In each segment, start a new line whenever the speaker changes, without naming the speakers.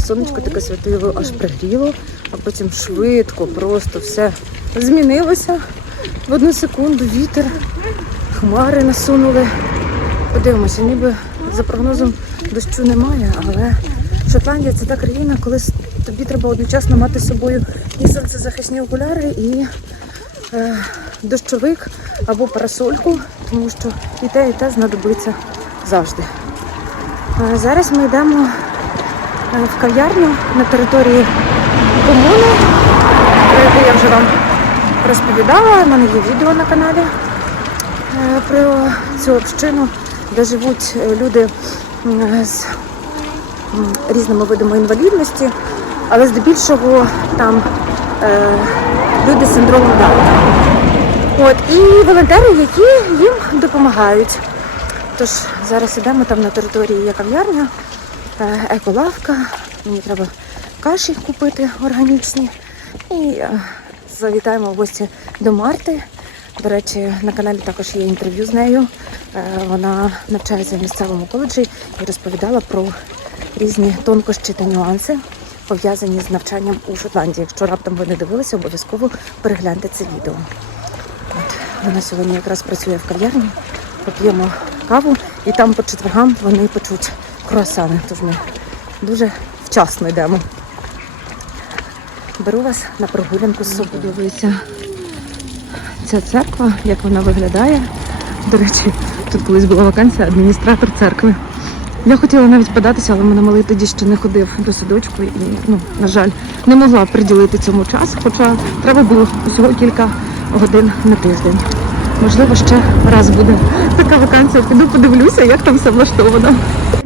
Сонечко таке світило, аж пригріло, а потім швидко, просто все змінилося. В одну секунду вітер, хмари насунули. Подивимося, ніби за прогнозом дощу немає, але Шотландія це та країна, коли тобі треба одночасно мати з собою і сонцезахисні окуляри, і е, дощовик або парасольку, тому що і те, і те знадобиться завжди. Е, Зараз ми йдемо в кав'ярню на території комуни, про яку я вже вам розповідала. У мене є відео на каналі е, про цю общину, де живуть е, люди з різними видами інвалідності, але здебільшого там е, люди з синдромом Дауна. От, і волонтери, які їм допомагають. Тож зараз ідемо там на території є кав'ярня, еколавка. Мені треба каші купити органічні. І е, завітаємо в гості до Марти. До речі, на каналі також є інтерв'ю з нею. Е, Вона навчається в місцевому коледжі і розповідала про різні тонкощі та нюанси, пов'язані з навчанням у Шотландії. Якщо раптом ви не дивилися, обов'язково перегляньте це відео. От, вона сьогодні якраз працює в кав'ярні, поп'ємо каву, і там по четвергам вони печуть круасани. Тож ми дуже вчасно йдемо. Беру вас на прогулянку з собою. Подобається ця церква, як вона виглядає. До речі, тут колись була вакансія адміністратор церкви. Я хотіла навіть податися, але мене малий тоді ще не ходив до садочку і, ну, на жаль, не могла приділити цьому час, хоча треба було всього кілька годин на тиждень. Можливо, ще раз буде така вакансія. Піду подивлюся, як там все влаштовано.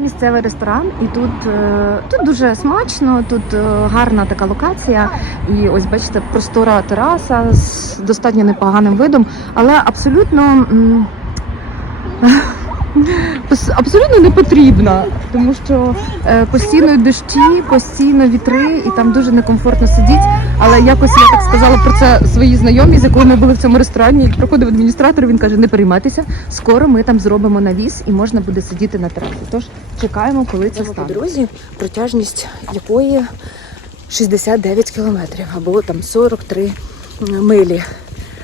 Місцевий ресторан, і тут, е, тут дуже смачно, тут е, гарна така локація. І ось бачите, простора тераса з достатньо непоганим видом, але абсолютно. Абсолютно не потрібна, тому що е, постійно дощі, постійно вітри, і там дуже некомфортно сидіти. Але якось я так сказала про це своїй знайомій, з якою ми були в цьому ресторані. І приходив адміністратор. Він каже: не переймайтеся, скоро ми там зробимо навіс і можна буде сидіти на терасі. Тож чекаємо, коли це стане. по дорозі, протяжність якої 69 кілометрів або там 43 милі.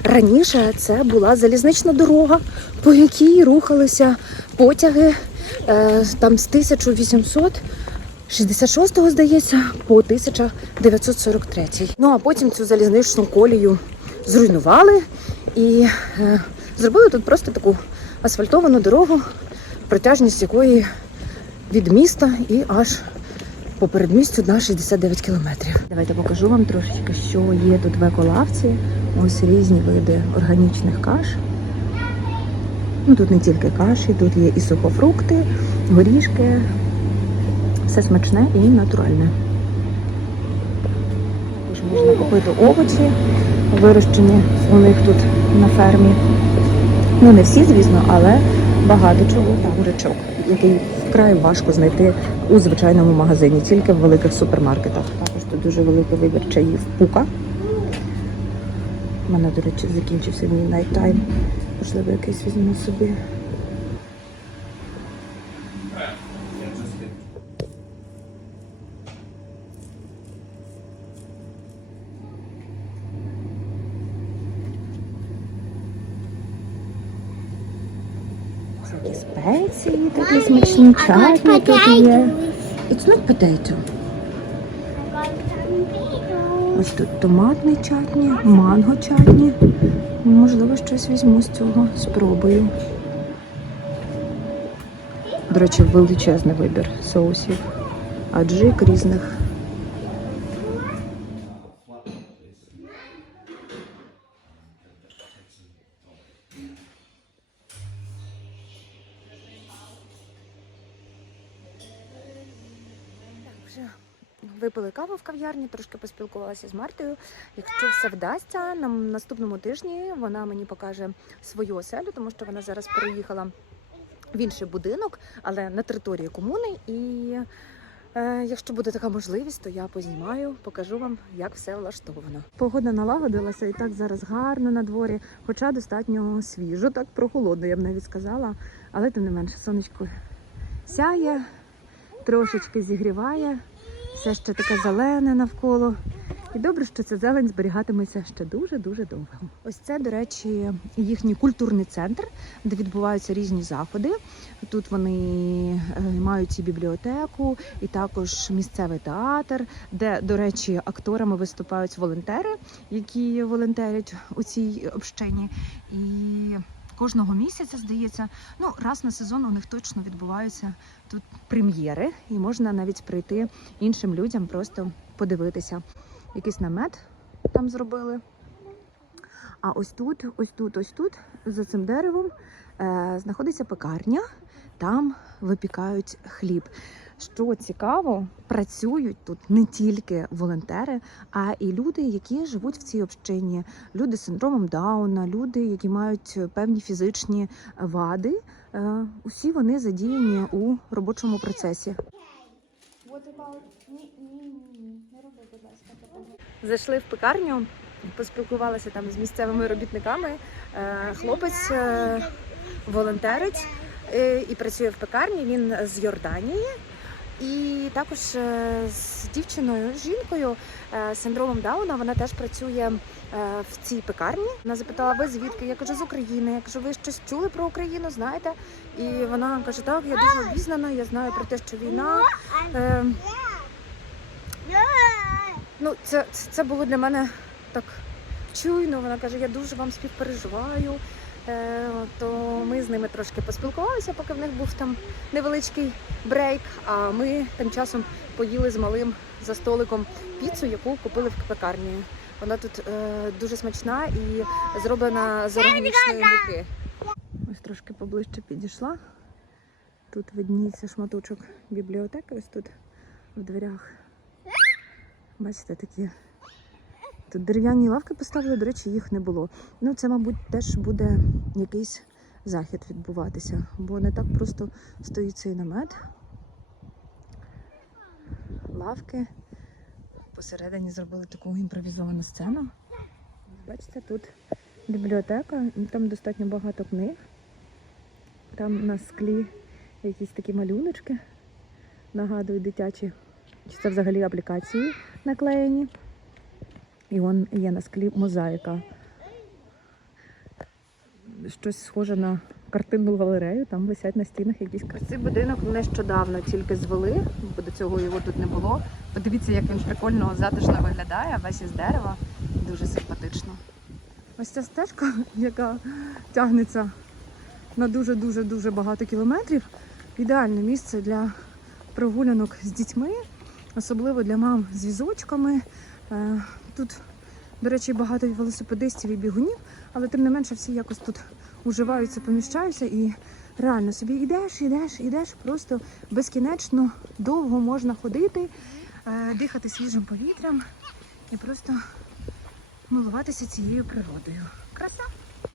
Раніше це була залізнична дорога, по якій рухалися потяги е, там з 1866, здається, по 1943. Ну а потім цю залізничну колію зруйнували і е, зробили тут просто таку асфальтовану дорогу, протяжність якої від міста і аж по передмістю на 69 кілометрів. Давайте покажу вам трошечки, що є тут в еколавці. Ось різні види органічних каш. Ну, тут не тільки каші, тут є і сухофрукти, горішки. Все смачне і натуральне. Також можна купити овочі, вирощені у них тут на фермі. Ну, не всі, звісно, але багато чого. Бурячок, який вкрай важко знайти у звичайному магазині, тільки в великих супермаркетах. Також тут дуже великий вибір чаїв пука. У мене, до речі, закінчився мій найттайм. Можливо, якийсь візьму собі. Всякі спеції, такі смачні чатні тут є. It's not potato. Ось тут томатний чатні, манго чатні. Можливо, щось візьму з цього, спробую. До речі, величезний вибір соусів, аджик різних. Вже випили каву в кав'ярні, трошки поспілкувалася з Мартою. Якщо все вдасться, на наступному тижні вона мені покаже свою оселю, тому що вона зараз переїхала в інший будинок, але на території комуни. І е, якщо буде така можливість, то я познімаю, покажу вам, як все влаштовано. Погода налагодилася і так зараз гарно на дворі, хоча достатньо свіжо, так прохолодно, я б навіть сказала. Але тим не менше, сонечко сяє, трошечки зігріває. Все ще таке зелене навколо. І добре, що ця зелень зберігатиметься ще дуже-дуже довго. Ось це, до речі, їхній культурний центр, де відбуваються різні заходи. Тут вони е, мають і бібліотеку, і також місцевий театр, де, до речі, акторами виступають волонтери, які волонтерять у цій общині. І кожного місяця, здається, ну раз на сезон у них точно відбуваються тут прем'єри, і можна навіть прийти іншим людям просто подивитися. Якийсь намет там зробили. А ось тут, ось тут, ось тут, за цим деревом, е, знаходиться пекарня. Там випікають хліб. Що цікаво, працюють тут не тільки волонтери, а і люди, які живуть в цій общині. Люди з синдромом Дауна, люди, які мають певні фізичні вади. Е, усі вони задіяні у робочому процесі. Зайшли в пекарню, поспілкувалися там з місцевими робітниками. Е, Хлопець е, волонтерить е, і працює в пекарні. Він з Йорданії. І також е, з дівчиною, жінкою е, з синдромом Дауна, вона теж працює е, в цій пекарні. Вона запитала, ви звідки? Я кажу, з України. Я кажу, ви щось чули про Україну, знаєте? І вона каже, так, я дуже обізнана, я знаю про те, що війна. Ну, це це було для мене так чуйно. Вона каже, я дуже вам співпереживаю. Е, то ми з ними трошки поспілкувалися, поки в них був там невеличкий брейк. А ми тим часом поїли з малим за столиком піцу, яку купили в пекарні. Вона тут е, дуже смачна і зроблена з органічної муки. Ось трошки поближче підійшла. Тут видніється шматочок бібліотеки, ось тут в дверях. Бачите, такі. Тут дерев'яні лавки поставили, до речі, їх не було. Ну, це, мабуть, теж буде якийсь захід відбуватися, бо не так просто стоїть цей намет. Лавки. Посередині зробили таку імпровізовану сцену. Бачите, тут бібліотека, там достатньо багато книг. Там на склі якісь такі малюночки, нагадують дитячі. Чи це взагалі аплікації наклеєні? І вон є на склі мозаїка. Щось схоже на картинну галерею, там висять на стінах якісь картини. Цей будинок нещодавно тільки звели, бо до цього його тут не було. Подивіться, як він прикольно затишно виглядає, весь із дерева. Дуже симпатично. Ось ця стежка, яка тягнеться на дуже-дуже дуже багато кілометрів. Ідеальне місце для прогулянок з дітьми, особливо для мам з візочками. Тут, до речі, багато велосипедистів і бігунів, але тим не менше всі якось тут уживаються, поміщаються і реально собі йдеш, йдеш, йдеш, просто безкінечно довго можна ходити, е, дихати свіжим повітрям і просто милуватися цією природою.